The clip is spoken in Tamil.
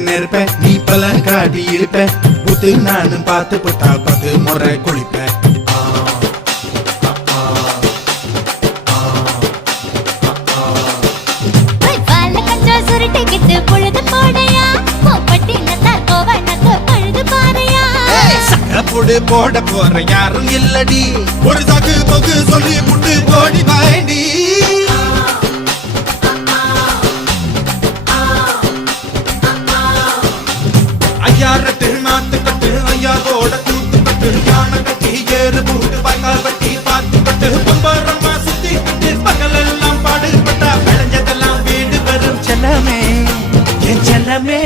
நெருப்பேன் நீ பல காட்டி இருப்பேன் புத்து நானும் பார்த்து புட்டா 10 முறை குளிப்பேன் போட போற யாரும் இல்லடி ஒரு சாக்கு போக்கு சொல்லி புட்டு போடி பாயண்டி ஐயாரத்து நாத்து கட்டு ஐயாவோட கூத்து கட்டு யானை கட்டி ஏறு பூட்டு பாய்க்கால் வட்டி பார்த்து கட்டு பம்பரமா சுத்தி கட்டு பகலெல்லாம் பாடுபட்டா விளைஞ்சதெல்லாம் வீடு வரும் செல்லமே என் செல்லமே